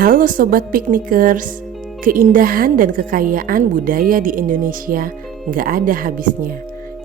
Halo Sobat Piknikers, keindahan dan kekayaan budaya di Indonesia nggak ada habisnya,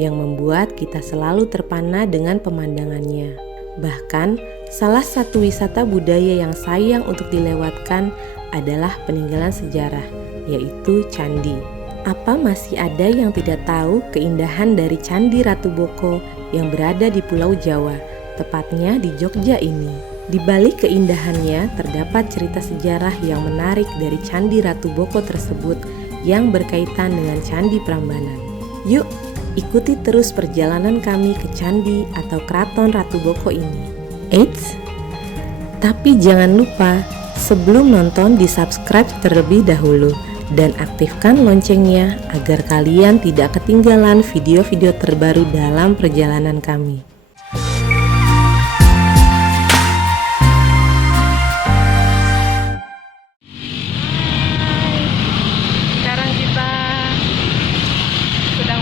yang membuat kita selalu terpana dengan pemandangannya. Bahkan, salah satu wisata budaya yang sayang untuk dilewatkan adalah peninggalan sejarah, yaitu candi. Apa masih ada yang tidak tahu keindahan dari Candi Ratu Boko yang berada di Pulau Jawa, tepatnya di Jogja ini? Di balik keindahannya terdapat cerita sejarah yang menarik dari Candi Ratu Boko tersebut yang berkaitan dengan Candi Prambanan. Yuk, ikuti terus perjalanan kami ke Candi atau Keraton Ratu Boko ini. Eits, tapi jangan lupa sebelum nonton di-subscribe terlebih dahulu dan aktifkan loncengnya agar kalian tidak ketinggalan video-video terbaru dalam perjalanan kami.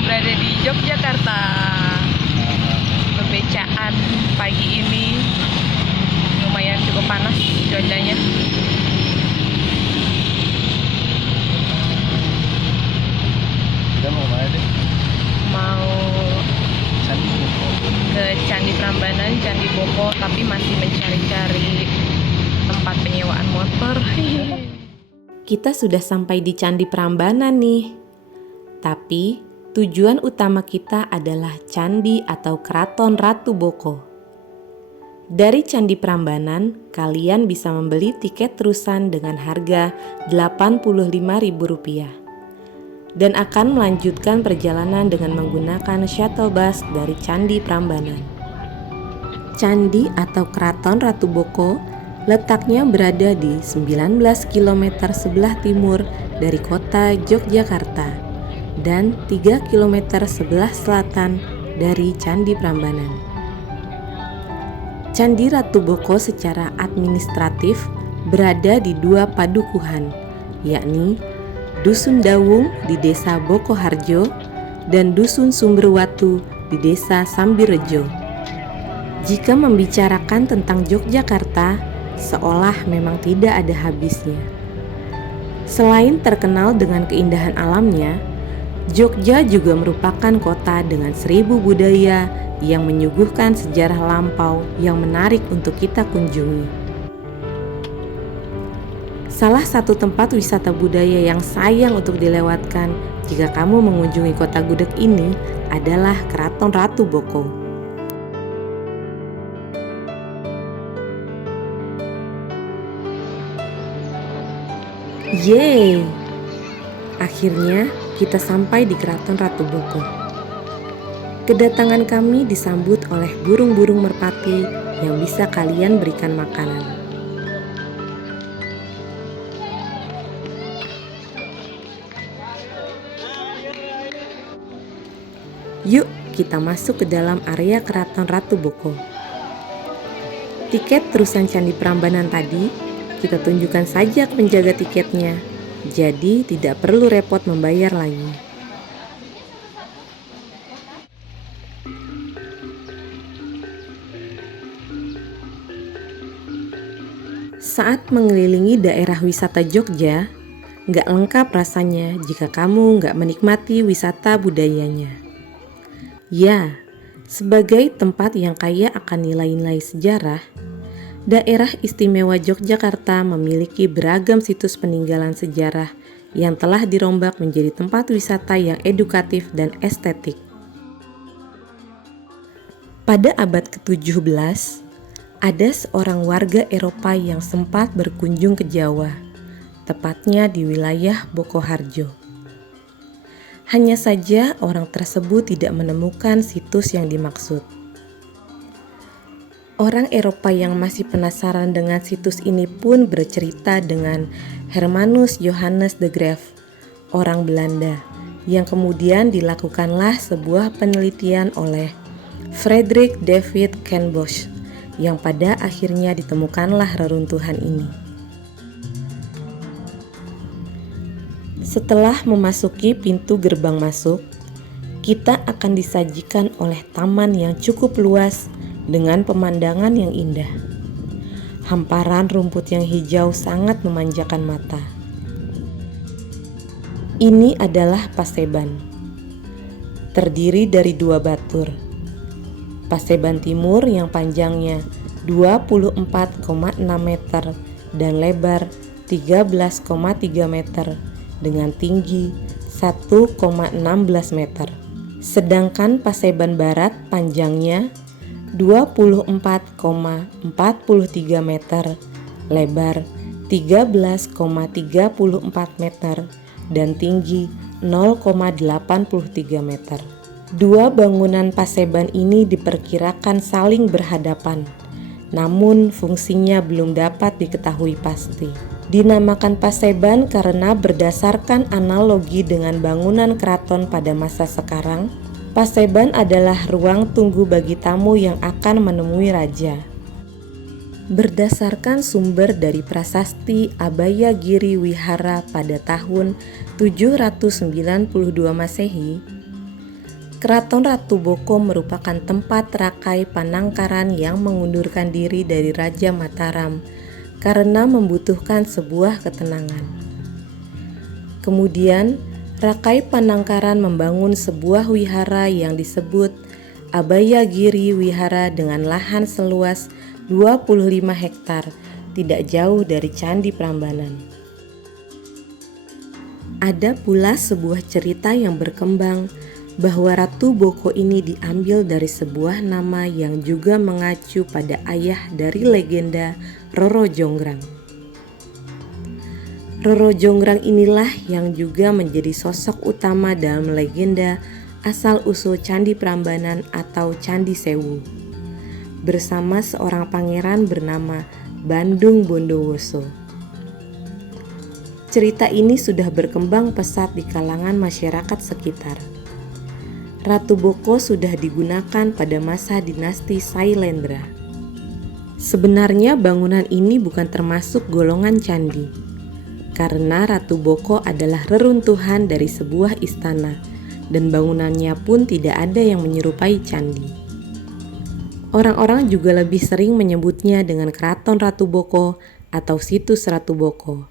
Berada di Yogyakarta. Pembecaan pagi ini lumayan cukup panas cuacanya. Kita mau kemana deh? Mau Candi Boko. ke Candi Prambanan, Candi Boko, tapi masih mencari-cari tempat penyewaan motor. Kita sudah sampai di Candi Prambanan nih. Tapi tujuan utama kita adalah Candi atau Keraton Ratu Boko. Dari Candi Prambanan, kalian bisa membeli tiket terusan dengan harga Rp85.000 dan akan melanjutkan perjalanan dengan menggunakan shuttle bus dari Candi Prambanan. Candi atau Keraton Ratu Boko letaknya berada di 19 km sebelah timur dari kota Yogyakarta dan 3 km sebelah selatan dari Candi Prambanan. Candi Ratu Boko secara administratif berada di dua padukuhan, yakni Dusun Dawung di Desa Bokoharjo dan Dusun Sumberwatu di Desa Sambirejo. Jika membicarakan tentang Yogyakarta, seolah memang tidak ada habisnya. Selain terkenal dengan keindahan alamnya, Jogja juga merupakan kota dengan 1000 budaya yang menyuguhkan sejarah lampau yang menarik untuk kita kunjungi. Salah satu tempat wisata budaya yang sayang untuk dilewatkan jika kamu mengunjungi kota gudeg ini adalah Keraton Ratu Boko. Yeay! Akhirnya kita sampai di Keraton Ratu Boko. Kedatangan kami disambut oleh burung-burung merpati yang bisa kalian berikan makanan. Yuk, kita masuk ke dalam area Keraton Ratu Boko. Tiket terusan Candi Prambanan tadi kita tunjukkan saja ke penjaga tiketnya. Jadi tidak perlu repot membayar lagi. Saat mengelilingi daerah wisata Jogja, nggak lengkap rasanya jika kamu nggak menikmati wisata budayanya. Ya, sebagai tempat yang kaya akan nilai-nilai sejarah, Daerah Istimewa Yogyakarta memiliki beragam situs peninggalan sejarah yang telah dirombak menjadi tempat wisata yang edukatif dan estetik. Pada abad ke-17, ada seorang warga Eropa yang sempat berkunjung ke Jawa, tepatnya di wilayah Bokoharjo. Hanya saja orang tersebut tidak menemukan situs yang dimaksud. Orang Eropa yang masih penasaran dengan situs ini pun bercerita dengan Hermanus Johannes de Graaf, orang Belanda, yang kemudian dilakukanlah sebuah penelitian oleh Frederik David Kenbosch, yang pada akhirnya ditemukanlah reruntuhan ini. Setelah memasuki pintu gerbang masuk, kita akan disajikan oleh taman yang cukup luas dengan pemandangan yang indah. Hamparan rumput yang hijau sangat memanjakan mata. Ini adalah Paseban. Terdiri dari 2 batur. Paseban Timur yang panjangnya 24,6 meter dan lebar 13,3 meter dengan tinggi 1,16 meter. Sedangkan Paseban Barat panjangnya 24,43 meter, lebar 13,34 meter dan tinggi 0,83 meter. Dua bangunan Paseban ini diperkirakan saling berhadapan, namun fungsinya belum dapat diketahui pasti. Dinamakan Paseban karena berdasarkan analogi dengan bangunan keraton pada masa sekarang, Paseban adalah ruang tunggu bagi tamu yang akan menemui raja. Berdasarkan sumber dari Prasasti Abayagiri Wihara pada tahun 792 Masehi, Keraton Ratu Boko merupakan tempat Rakai Panangkaran yang mengundurkan diri dari Raja Mataram karena membutuhkan sebuah ketenangan. Kemudian, Rakai Panangkaran membangun sebuah wihara yang disebut Abayagiri Wihara dengan lahan seluas 25 hektar, tidak jauh dari Candi Prambanan. Ada pula sebuah cerita yang berkembang bahwa Ratu Boko ini diambil dari sebuah nama yang juga mengacu pada ayah dari legenda Roro Jonggrang. Roro Jonggrang inilah yang juga menjadi sosok utama dalam legenda asal-usul Candi Prambanan atau Candi Sewu, bersama seorang pangeran bernama Bandung Bondowoso. Cerita ini sudah berkembang pesat di kalangan masyarakat sekitar. Ratu Boko sudah digunakan pada masa dinasti Sailendra. Sebenarnya bangunan ini bukan termasuk golongan candi, karena Ratu Boko adalah reruntuhan dari sebuah istana dan bangunannya pun tidak ada yang menyerupai candi. Orang-orang juga lebih sering menyebutnya dengan Keraton Ratu Boko atau Situs Ratu Boko.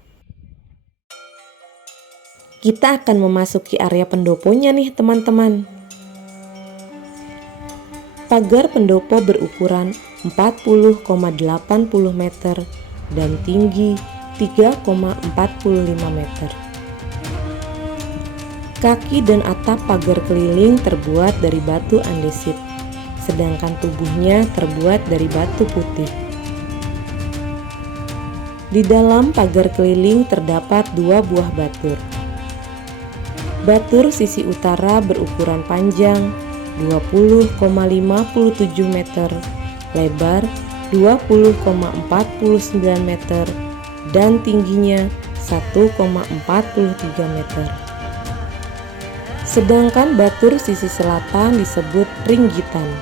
Kita akan memasuki area pendoponya nih teman-teman. Pagar pendopo berukuran 40,80 meter dan tinggi 3,45 meter. Kaki dan atap pagar keliling terbuat dari batu andesit, sedangkan tubuhnya terbuat dari batu putih. Di dalam pagar keliling terdapat 2 buah batur. Batur sisi utara berukuran panjang 20,57 meter, lebar 20,49 meter, dan tingginya 1,43 meter. Sedangkan batur sisi selatan disebut ringgitan,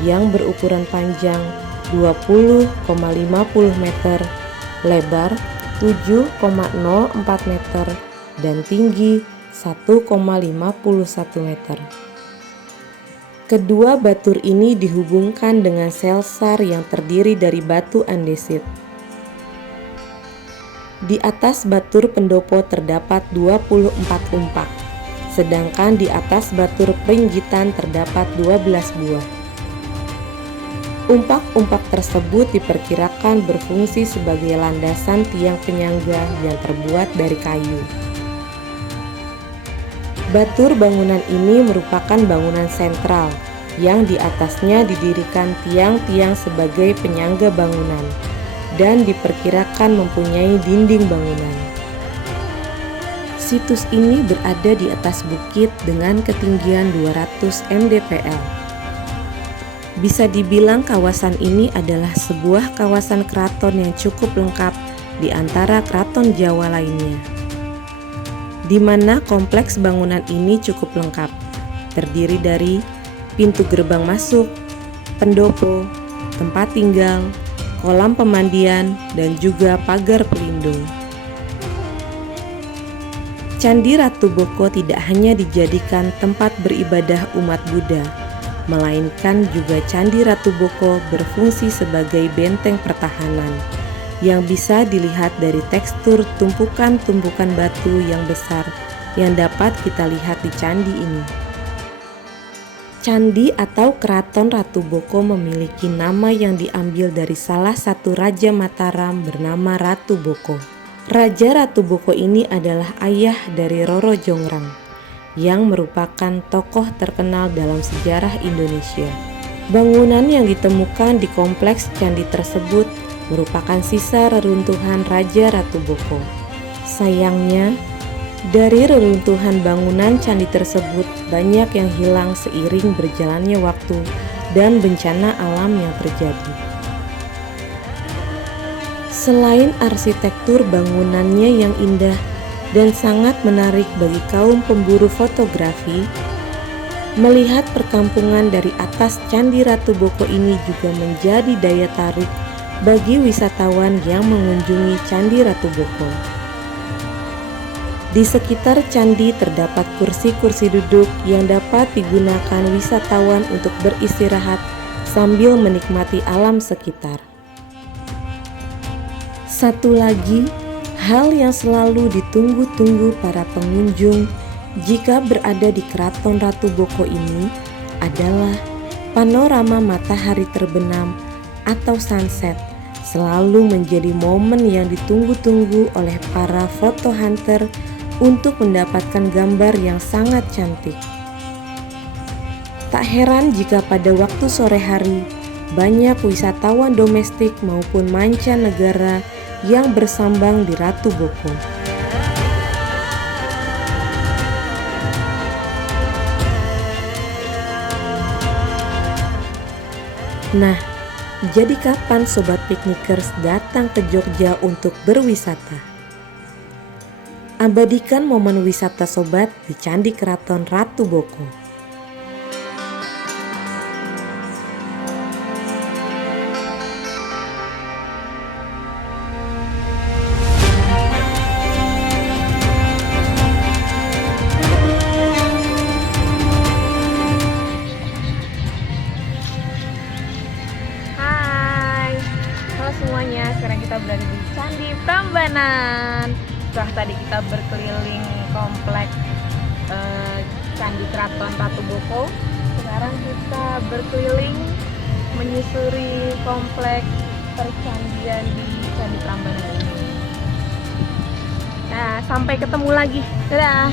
yang berukuran panjang 20,50 meter, lebar 7,04 meter, dan tinggi 1,51 meter. Kedua batur ini dihubungkan dengan selsar yang terdiri dari batu andesit. Di atas batur pendopo terdapat 24 umpak, sedangkan di atas batur peringgitan terdapat 12 buah. Umpak-umpak tersebut diperkirakan berfungsi sebagai landasan tiang penyangga yang terbuat dari kayu. Batur bangunan ini merupakan bangunan sentral yang di atasnya didirikan tiang-tiang sebagai penyangga bangunan dan diperkirakan mempunyai dinding bangunan. Situs ini berada di atas bukit dengan ketinggian 200 mdpl. Bisa dibilang kawasan ini adalah sebuah kawasan keraton yang cukup lengkap di antara keraton Jawa lainnya, di mana kompleks bangunan ini cukup lengkap, terdiri dari pintu gerbang masuk, pendopo, tempat tinggal, kolam pemandian, dan juga pagar pelindung. Candi Ratu Boko tidak hanya dijadikan tempat beribadah umat Buddha, melainkan juga Candi Ratu Boko berfungsi sebagai benteng pertahanan yang bisa dilihat dari tekstur tumpukan-tumpukan batu yang besar yang dapat kita lihat di candi ini. Candi atau Keraton Ratu Boko memiliki nama yang diambil dari salah satu Raja Mataram bernama Ratu Boko. Raja Ratu Boko ini adalah ayah dari Roro Jonggrang, yang merupakan tokoh terkenal dalam sejarah Indonesia. Bangunan yang ditemukan di kompleks candi tersebut merupakan sisa reruntuhan Raja Ratu Boko. Sayangnya, dari reruntuhan bangunan candi tersebut banyak yang hilang seiring berjalannya waktu dan bencana alam yang terjadi. Selain arsitektur bangunannya yang indah dan sangat menarik bagi kaum pemburu fotografi, melihat perkampungan dari atas Candi Ratu Boko ini juga menjadi daya tarik bagi wisatawan yang mengunjungi Candi Ratu Boko. Di sekitar candi terdapat kursi-kursi duduk yang dapat digunakan wisatawan untuk beristirahat sambil menikmati alam sekitar. Satu lagi, hal yang selalu ditunggu-tunggu para pengunjung jika berada di Keraton Ratu Boko ini adalah panorama matahari terbenam atau sunset. Selalu menjadi momen yang ditunggu-tunggu oleh para foto hunter untuk mendapatkan gambar yang sangat cantik. Tak heran jika pada waktu sore hari banyak wisatawan domestik maupun mancanegara yang bersambang di Ratu Boko. Nah, jadi kapan Sobat Piknikers datang ke Jogja untuk berwisata? Abadikan momen wisata Sobat di Candi Keraton Ratu Boko. Semuanya, sekarang kita berada di Candi Prambanan. Setelah tadi kita berkeliling komplek Candi Keraton Ratu Boko, sekarang kita berkeliling menyusuri komplek percandian di Candi Prambanan ini. Nah, sampai ketemu lagi. Dadah.